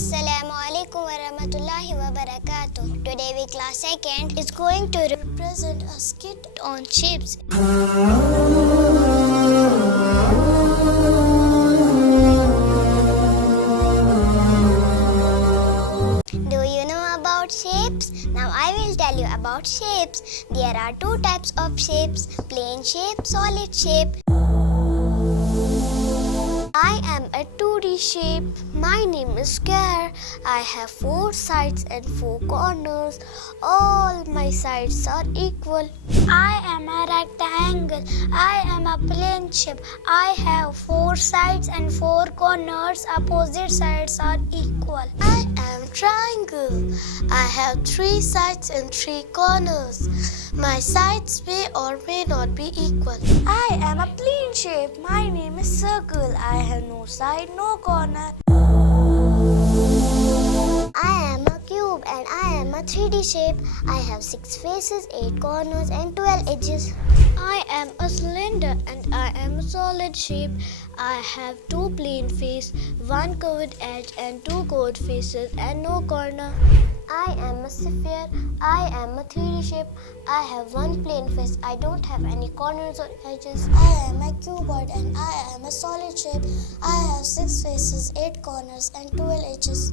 Assalamu alaikum wa rahmatullahi wa barakatuh. Today we class 2nd is going to represent a skit on shapes. Do you know about shapes? Now I will tell you about shapes. There are two types of shapes, plane shape, solid shape. I am a 2D shape. My name is square. I have 4 sides and 4 corners. All my sides are equal. I am a rectangle. I am a plane shape. I have 4 sides and 4 corners. Opposite sides are equal. I am triangle. I have 3 sides and 3 corners. My sides may or may not be equal. I am a plane shape. My name is circle. I have no side, no corner. I am a cube and I am a 3D shape. I have 6 faces, 8 corners and 12 edges. I am a cylinder and I am a solid shape. I have 2 plane faces, 1 curved edge and 2 curved faces and no corner. I am a sphere. I am a 3D shape. I have 1 plane face. I don't have any corners or edges. I am a cuboid and I am a solid shape. I have 6 faces, 8 corners and 12 edges.